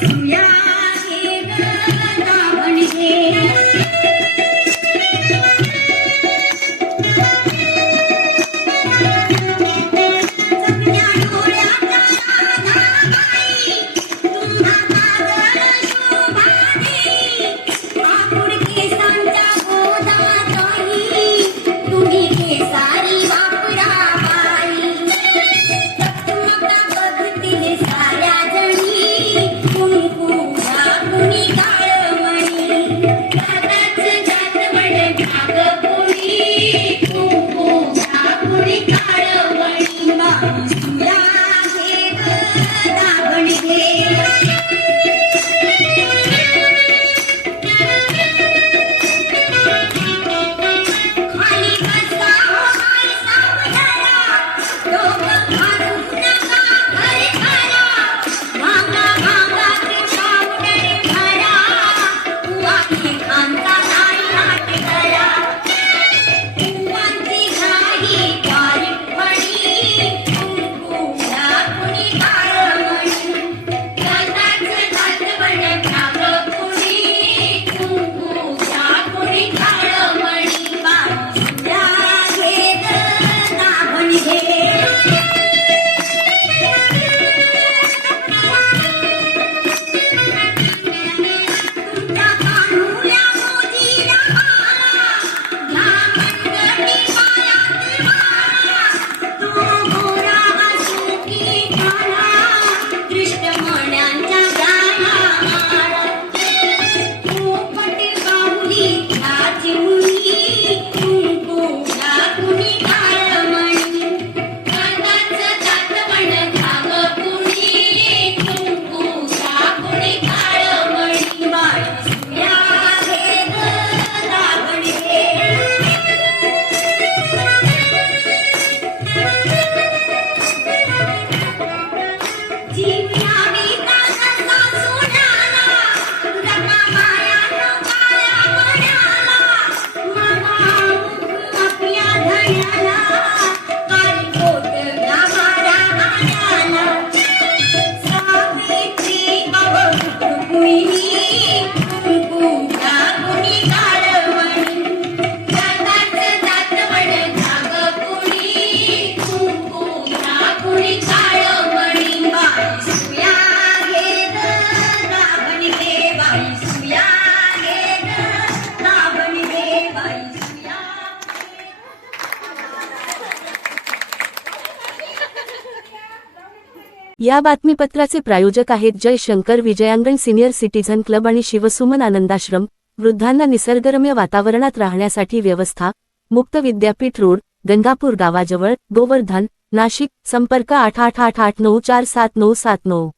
主呀 Yeah. या बातमीपत्राचे प्रायोजक आहेत Jay Shankar Vijayangan senior citizen club आणि शिवसुमन आनंदाश्रम वृद्धांना निसर्गरम्य वातावरणात राहण्यासाठी व्यवस्था मुक्त विद्यापीठ रोड गंगापूर गावाजवळ गोवर्धन नाशिक संपर्क आठ आठ आठ आठ नऊ चार सात नऊ सात नऊ.